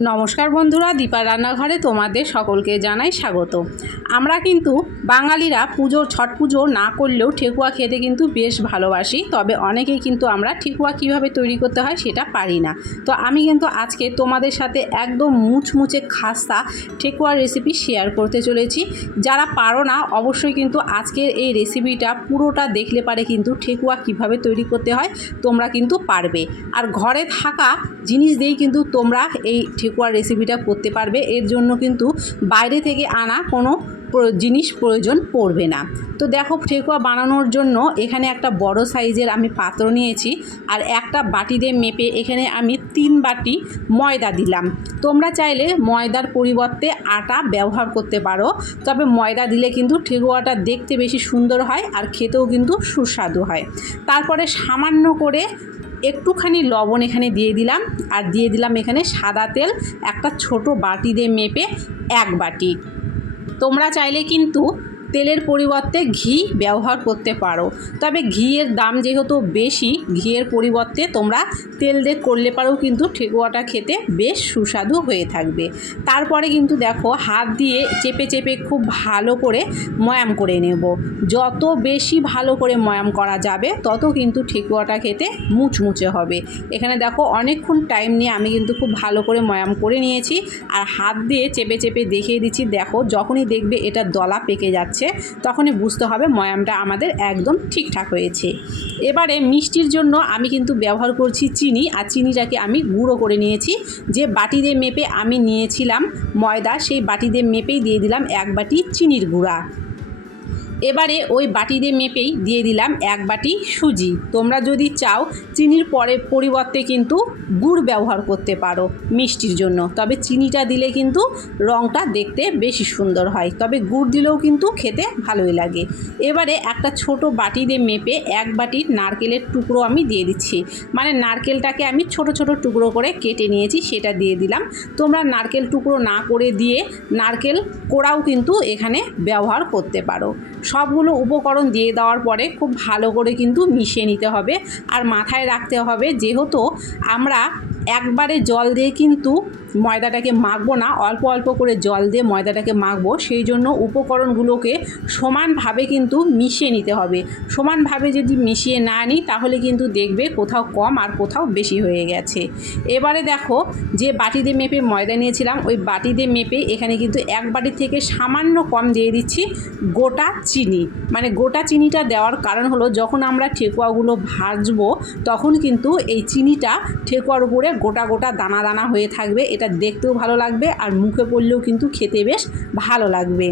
নমস্কার বন্ধুরা, দীপা রান্নাঘরে তোমাদের সকলকে জানাই স্বাগত। আমরা কিন্তু বাঙালিরা পুজো ছট পুজো না করলেও ঠেকুয়া খেতে কিন্তু বেশ ভালোবাসি, তবে অনেকেই কিন্তু আমরা ঠেকুয়া কীভাবে তৈরি করতে হয় সেটা পারি না। তো আমি কিন্তু আজকে তোমাদের সাথে একদম মুচমুচে খাস্তা ঠেকুয়ার রেসিপি শেয়ার করতে চলেছি। যারা পারো না, অবশ্যই কিন্তু আজকের এই রেসিপিটা পুরোটা দেখলে পারে কিন্তু ঠেকুয়া কীভাবে তৈরি করতে হয়, তোমরা কিন্তু পারবে। আর ঘরে থাকা জিনিস দিয়েই কিন্তু তোমরা এই ঠেকুয়ার রেসিপিটা করতে পারবে। এর জন্য কিন্তু বাইরে থেকে আনা কোনো জিনিস প্রয়োজন পড়বে না। তো দেখো ঠেকুয়া বানানোর জন্য এখানে একটা বড় সাইজের আমি পাত্র নিয়েছি আর একটা বাটি দিয়ে মেপে এখানে আমি তিন বাটি ময়দা দিলাম। তোমরা চাইলে ময়দার পরিবর্তে আটা ব্যবহার করতে পারো। তবে ময়দা দিলে কিন্তু ঠেকুয়াটা দেখতে বেশি সুন্দর হয় আর খেতেও কিন্তু সুস্বাদু হয়। তারপরে সামান্য করে একটুখানি লবণ এখানে দিয়ে দিলাম আর দিয়ে দিলাম এখানে সাদা তেল একটা ছোট বাটি দিয়ে মেপে এক বাটি। তোমরা চাইলে কিন্তু তেলের পরিবর্তে ঘি ব্যবহার করতে পারো। তবে ঘিয়ের দাম যেহেতু বেশি, ঘিয়ের পরিবর্তে তোমরা তেল দিয়ে করলে পারো, কিন্তু ঠেকুয়াটা খেতে বেশ সুস্বাদু হয়ে থাকবে। তারপরে কিন্তু দেখো, হাত দিয়ে চেপে চেপে খুব ভালো করে ময়াম করে নেব। যত বেশি ভালো করে ময়াম করা যাবে, তত কিন্তু ঠেকুয়াটা খেতে মুচমুচে হবে। এখানে দেখো, অনেকক্ষণ টাইম নিয়ে আমি কিন্তু খুব ভালো করে ময়াম করে নিয়েছি। আর হাত দিয়ে চেপে চেপে দেখিয়ে দিচ্ছি, দেখো, যখনই দেখবে এটা দলা পেকে যাচ্ছে। তখনই বুঝতে হবে ময়ামটা আমাদের একদম ঠিকঠাক হয়েছে। এবারে মিষ্টির জন্য আমি কিন্তু ব্যবহার করছি চিনি, আর চিনিটাকে আমি গুঁড়ো করে নিয়েছি। যে বাটি দিয়ে মেপে আমি নিয়েছিলাম ময়দা, সেই বাটি দিয়ে মেপেই দিয়ে দিলাম এক বাটি চিনির গুঁড়া। এবারে ওই বাটি দিয়ে মেপেই দিয়ে দিলাম এক বাটি সুজি। তোমরা যদি চাও, চিনির পরে পরিবর্তে কিন্তু গুড় ব্যবহার করতে পারো মিষ্টির জন্য। তবে চিনিটা দিলে কিন্তু রঙটা দেখতে বেশি সুন্দর হয়। তবে গুড় দিলেও কিন্তু খেতে ভালোই লাগে। এবারে একটা ছোট বাটি দিয়ে মেপে এক বাটি নারকেলের টুকরো আমি দিয়ে দিচ্ছি। মানে নারকেলটাকে আমি ছোট ছোট টুকরো করে কেটে নিয়েছি, সেটা দিয়ে দিলাম। তোমরা নারকেল টুকরো না করে দিয়ে নারকেল কোড়াও কিন্তু এখানে ব্যবহার করতে পারো। সবগুলো উপকরণ দিয়ে দেওয়ার পরে খুব ভালো করে কিন্তু মিশিয়ে নিতে হবে। আর মাথায় রাখতে হবে যেহেতু আমরা একবারে জল দিয়ে কিন্তু ময়দাটাকে মাখবো না, অল্প অল্প করে জল দিয়ে ময়দাটাকে মাখবো। সেই জন্য উপকরণগুলোকে সমানভাবে কিন্তু মিশিয়ে নিতে হবে। সমানভাবে যদি মিশিয়ে না নিই, তাহলে কিন্তু দেখবে কোথাও কম আর কোথাও বেশি হয়ে গেছে। এবারে দেখো, যে বাটি দিয়ে মেপে ময়দা নিয়েছিলাম, ওই বাটি দিয়ে মেপে এখানে কিন্তু এক বাটি থেকে সামান্য কম দিয়ে দিচ্ছি গোটা চিনি। মানে গোটা চিনিটা দেওয়ার কারণ হলো, যখন আমরা ঠেকুয়াগুলো ভাজবো, তখন কিন্তু এই চিনিটা ঠেকুয়ার উপরে গোটা গোটা দানা দানা হয়ে থাকবে। এটা দেখতেও ভালো লাগবে আর মুখে পড়লেও কিন্তু খেতে বেশ ভালো লাগবে।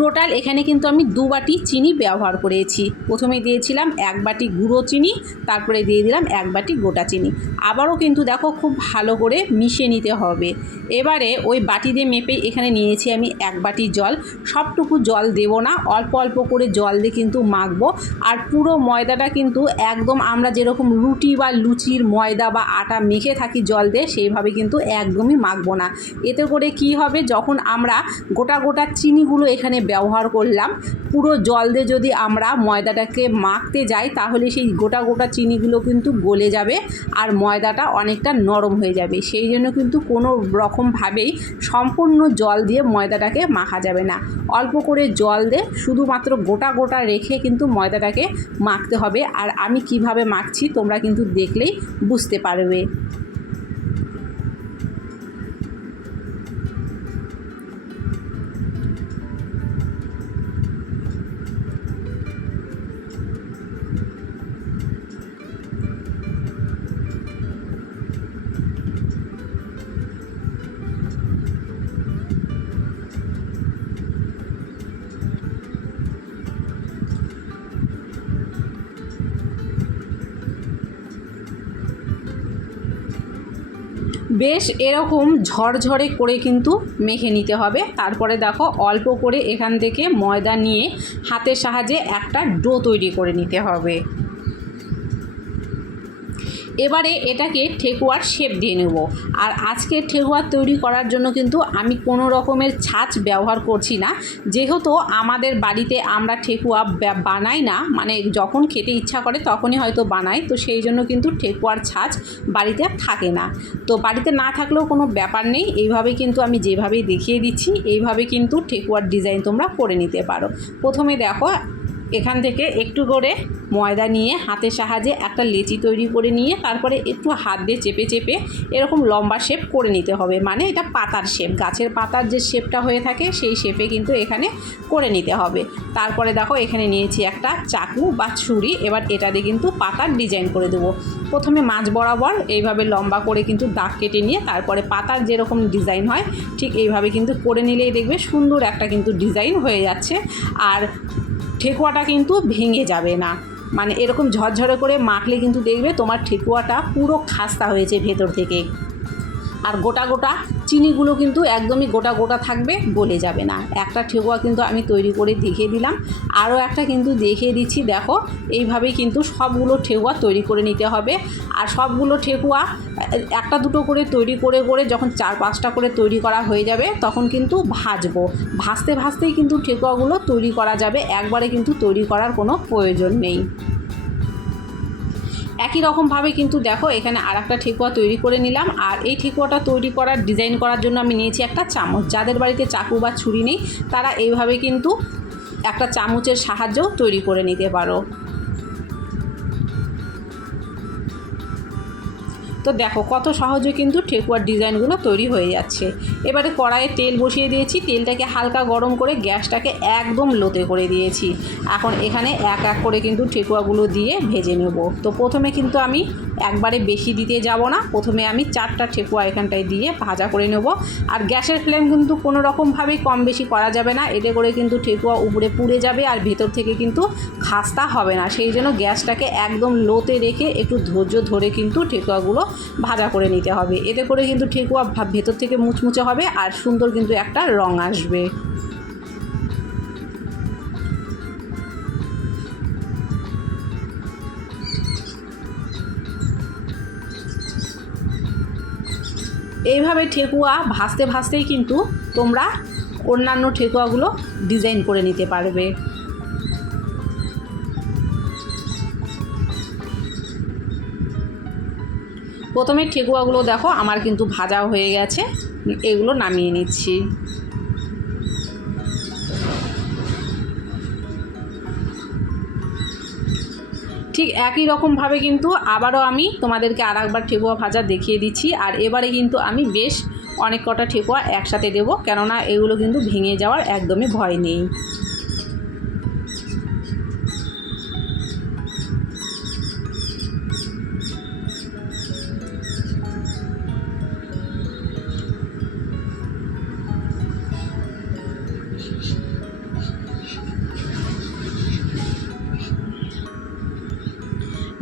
টোটাল এখানে কিন্তু আমি দু বাটি চিনি ব্যবহার করেছি। প্রথমে দিয়েছিলাম এক বাটি গুঁড়ো চিনি, তারপরে দিয়ে দিলাম এক বাটি গোটা চিনি। আবারও কিন্তু দেখো খুব ভালো করে মিশিয়ে নিতে হবে। এবারে ওই বাটি দিয়ে মেপে এখানে নিয়েছি আমি এক বাটি জল। সবটুকু জল দেব না, অল্প অল্প করে জল দিয়ে কিন্তু মাখবো। আর পুরো ময়দাটা কিন্তু একদম আমরা যেরকম রুটি বা লুচির ময়দা বা আটা মেখে থাকি জল দিয়ে, সেইভাবে কিন্তু একদমই মাখবো না। এতে করে কি হবে? যখন আমরা গোটা গোটা চিনিগুলো এখানে ব্যবহার করলাম। পুরো জল দিয়ে যদি আমরা ময়দাটাকে মাখতে যাই, তাহলে সেই গোটা গোটা চিনিগুলো কিন্তু গলে যাবে আর ময়দাটা অনেকটা নরম হয়ে যাবে। সেই জন্য কিন্তু কোনো রকমভাবেই সম্পূর্ণ জল দিয়ে ময়দাটাকে মাখা যাবে না। অল্প করে জল দিয়ে শুধুমাত্র গোটা গোটা রেখে কিন্তু ময়দাটাকে মাখতে হবে। আর আমি কীভাবে মাখছি তোমরা কিন্তু দেখলেই বুঝতে পারবে। বেশ এরকম ঝরঝরে করে কিন্তু মেখে নিতে হবে। তারপরে দেখো অল্প করে এখান থেকে ময়দা নিয়ে হাতের সাহায্যে একটা ডো তৈরি করে নিতে হবে। এবারে এটাকে ঠেকুয়ার শেপ দিয়ে নেব। আর আজকে ঠেকুয়া তৈরি করার জন্য কিন্তু আমি কোনো রকমের ছাঁচ ব্যবহার করছি না। যেহেতু আমাদের বাড়িতে আমরা ঠেকুয়া বানাই না মানে যখন খেতে ইচ্ছা করে তখনই হয়তো বানাই, তো সেই জন্য কিন্তু ঠেকুয়ার ছাঁচ বাড়িতে থাকে না। তো বাড়িতে না থাকলেও কোনো ব্যাপার নেই এইভাবে কিন্তু আমি যেভাবেই দেখিয়ে দিচ্ছি, এইভাবে কিন্তু ঠেকুয়ার ডিজাইন তোমরা করে নিতে পারো। প্রথমে দেখো এখান থেকে একটু করে ময়দা নিয়ে হাতের সাহায্যে একটা লেচি তৈরি করে নিয়ে তারপরে একটু হাত দিয়ে চেপে চেপে এরকম লম্বা শেপ করে নিতে হবে। মানে এটা পাতার শেপ, গাছের পাতার যে শেপটা হয়ে থাকে সেই শেপে কিন্তু এখানে করে নিতে হবে। তারপরে দেখো এখানে নিয়েছি একটা চাকু বা ছুরি, এবার এটা দিয়ে কিন্তু পাতার ডিজাইন করে দেবো। প্রথমে মাছ বরাবর এইভাবে লম্বা করে কিন্তু দাগ কেটে নিয়ে তারপরে পাতার যেরকম ডিজাইন হয় ঠিক এইভাবে কিন্তু করে নিলেই দেখবে সুন্দর একটা কিন্তু ডিজাইন হয়ে যাচ্ছে। আর ঠেকুয়াটা কিন্তু ভেঙে যাবে না। মানে এরকম ঝরঝরে করে মাখলে কিন্তু দেখবে তোমার ঠেকুয়াটা পুরো খাস্তা হয়েছে ভেতর থেকে। আর গোটা গোটা চিনিগুলো কিন্তু একদমই গোটা গোটা থাকবে, গলে যাবে না। একটা ঠেকুয়া কিন্তু আমি তৈরি করে দেখিয়ে দিলাম। আরও একটা কিন্তু দেখিয়ে দিচ্ছি, দেখো, এইভাবেই কিন্তু সবগুলো ঠেকুয়া তৈরি করে নিতে হবে। আর সবগুলো ঠেকুয়া, একটা দুটো করে তৈরি করে করে যখন চার পাঁচটা করে তৈরি করা হয়ে যাবে, তখন কিন্তু ভাজবো। ভাজতে ভাজতেই কিন্তু ঠেকুয়াগুলো তৈরি করা যাবে, একবারে কিন্তু তৈরি করার কোনো প্রয়োজন নেই। একই রকমভাবে কিন্তু দেখো, এখানে আর একটা ঠেকুয়া তৈরি করে নিলাম। আর এই ঠেকুয়াটা তৈরি করার ডিজাইন করার জন্য আমি নিয়েছি একটা চামচ। যাদের বাড়িতে চাকু বা ছুরি নেই, তারা এইভাবে কিন্তু একটা চামচের সাহায্যেও তৈরি করে নিতে পারো। তো দেখো কত সহজে কিন্তু ঠেকুয়ার ডিজাইনগুলো তৈরি হয়ে যাচ্ছে। এবারে কড়াইয়ে তেল বসিয়ে দিয়েছি, তেলটাকে হালকা গরম করে গ্যাসটাকে একদম লোতে করে দিয়েছি। এখন এখানে এক এক করে কিন্তু ঠেকুয়াগুলো দিয়ে ভেজে নেব। তো প্রথমে কিন্তু আমি একবারে বেশি দিতে যাব না, প্রথমে আমি চারটা ঠেকুয়া এখানটায় দিয়ে ভাজা করে নেব। আর গ্যাসের ফ্লেম কিন্তু কোনো রকমভাবেই কম বেশি করা যাবে না, এতে করে কিন্তু ঠেকুয়া উপরে পুড়ে যাবে আর ভেতর থেকে কিন্তু খাস্তা হবে না। সেই জন্য গ্যাসটাকে একদম লোতে রেখে একটু ধৈর্য ধরে কিন্তু ঠেকুয়াগুলো ভাজা করে নিতে হবে। এতে করে কিন্তু ঠেকুয়া ভেতর থেকে মুচমুচে হবে আর সুন্দর কিন্তু একটা রং আসবে। এইভাবে ঠেকুয়া ভাজতে ভাজতেই কিন্তু তোমরা অন্যান্য ঠেকুয়াগুলো ডিজাইন করে নিতে পারবে। প্রথমে ঠেকুয়াগুলো দেখো, আমার কিন্তু ভাজা হয়ে গেছে। এগুলো নামিয়ে নিচ্ছি। ঠিক একই রকমভাবে কিন্তু আবারও আমি তোমাদেরকে আর একবার ঠেকুয়া ভাজা দেখিয়ে দিচ্ছি, আর এবারে কিন্তু আমি বেশ অনেক কটা ঠেকুয়া একসাথে দেবো, কেননা এগুলো কিন্তু ভেঙে যাওয়ার একদমই ভয় নেই।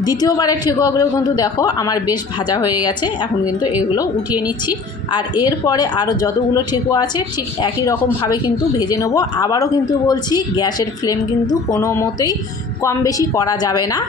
দ্বিতীয়বারের ঠেকুয়াগুলো কিন্তু দেখো আমার বেশ ভাজা হয়ে গেছে, এখন কিন্তু এগুলো উঠিয়ে নিচ্ছি। আর এরপরে আরও যতগুলো ঠেকুয়া আছে, ঠিক একই রকমভাবে কিন্তু ভেজে নেব। আবারও কিন্তু বলছি, গ্যাসের ফ্লেম কিন্তু কোনো মতেই কম বেশি করা যাবে না।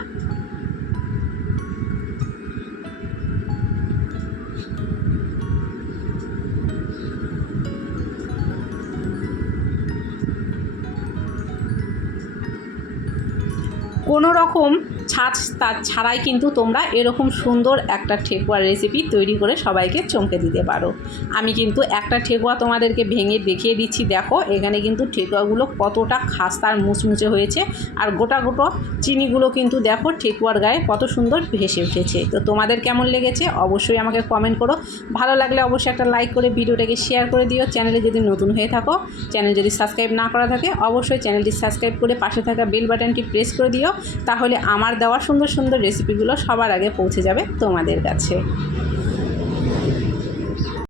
কোনো রকম ছাঁচ তার ছাড়াই কিন্তু তোমরা এরকম সুন্দর একটা ঠেকুয়ার রেসিপি তৈরি করে সবাইকে চমকে দিতে পারো। আমি কিন্তু একটা ঠেকুয়া তোমাদেরকে ভেঙে দেখিয়ে দিচ্ছি, দেখো। এখানে কিন্তু ঠেকুয়াগুলো কতটা খাস্তার মুচমুচে হয়েছে। আর গোটা গোটা চিনিগুলো কিন্তু দেখো ঠেকুয়ার গায়ে কত সুন্দর ভেসে উঠেছে। তো তোমাদের কেমন লেগেছে অবশ্যই আমাকে কমেন্ট করো। ভালো লাগলে অবশ্যই একটা লাইক করে ভিডিওটাকে শেয়ার করে দিও। চ্যানেলে যদি নতুন হয়ে থাকো চ্যানেল যদি সাবস্ক্রাইব না করা থাকে, অবশ্যই চ্যানেলটি সাবস্ক্রাইব করে পাশে থাকা বেল বাটনটি প্রেস করে দিও। তাহলে আমার দেওয়া সুন্দর সুন্দর রেসিপিগুলো সবার আগে পৌঁছে যাবে তোমাদের কাছে।